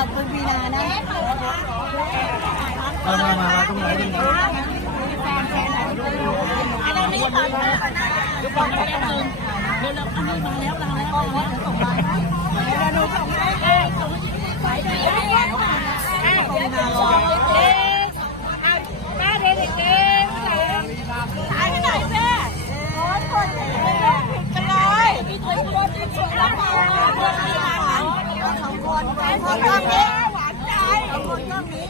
กับคุณพีนานะมามามาตรงไหนตรงไหนอันนี้ก่อนนะก่อนนะเร็วเร็วอันนี้มาแล้วมาแล้วมาแล้วส่งมาเดี๋ยวดูส่งให้เองส่งไปเดี๋ยวเดี๋ยวเดี๋ยวส่งเองป้าเด็กเองถ่ายให้หน่อยแม่โอ้ยคนผิดกันเลยมีคนคนสวยมากคนที่มาสอง คนคนก็มีหวานใจคนก็มี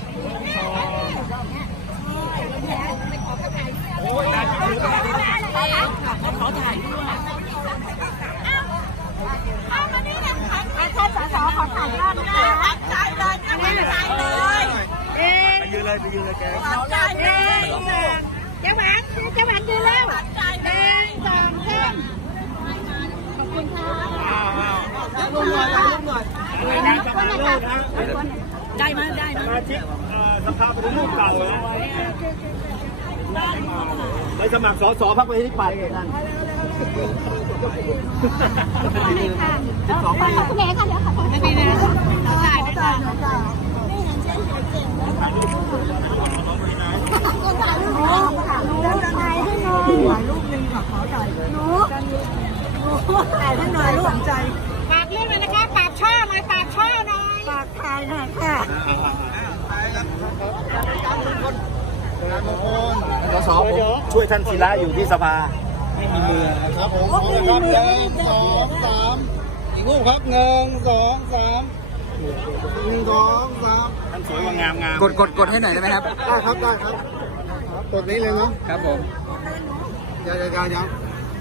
ขอถ่ายด้วยเอามานี่นะท่านสสขอถ่ายภาพนะรับใจเลยนะไม่ใจเลยเองไปยืนเลยไปยืนเลยแกรับใจเลยเจ้าหวานเจ้าหวานดูแล้วรับใจเลยสองเส้นขอบคุณค่ะ ลุงหน่อยลุงหน่อย ได้ไหมได้ไหมสมาชิกสภาปฏิรูปเก่าเลยไปสมัครสสพรรคประชาธิปัตย์ไงท่นสิบสองปีขอบคุณแม่ค่ะเดี๋ยวขอบคุณแม่นะถ่ายได้จ้ะนี่เห็นเส้นเจ็บก็ถ่ายรูปค่ะแล้วจะถ่ายให้หน่อยถ่ายรูปนึงค่ะขอถ่ายหนูถ่ายให้หน่อยลูกใจ สสผมช่วยท่านธีระอยู่ที่สภาไม่มีมือครับผมพร้อมนะครับหนึ่งสองสามอีกรูปครับหนึ่งสองสามหนึ่งสองสามท่านสวยงามงามกดกดกดให้หน่อยได้ไหมครับได้ครับได้ครับครับกดนี้เลยเนาะครับผมเดี๋ยวเดี๋ยวเดี๋ยวเดี๋ยว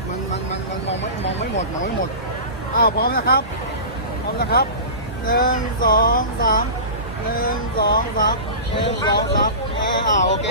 มันมันมันมันมองไม่มองไม่หมดมองไม่หมดอ้าวพร้อมนะครับพร้อมนะครับหนึ่งสองสาม หนึ่งสองสามหนึ่งสองสามเอออ่าโอเค